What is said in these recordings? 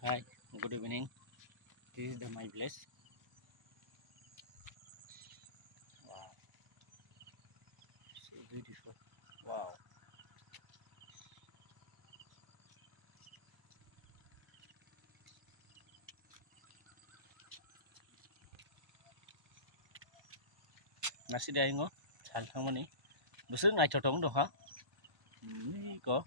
Hi, good evening. This is my place. Wow, so beautiful. Wow. Nasi dia ingo. Sal thang mani. Besok ngai chotong doh ha. Có.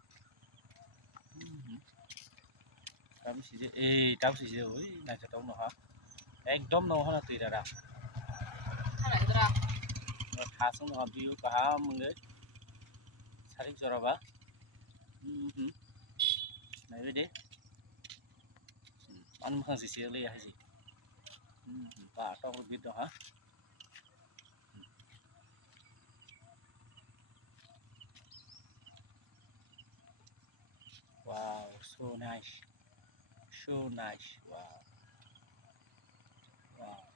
Tam si je. Tam si je. Oi, ngai chotong doh ha. Ekdom no ha tui dara. Thasung doh view kaha munge. Sarik joraba. Nai bede. An mkhang si si le ya si. Pa tong bit doh ha. Wow, so nice. So nice. Wow. Wow.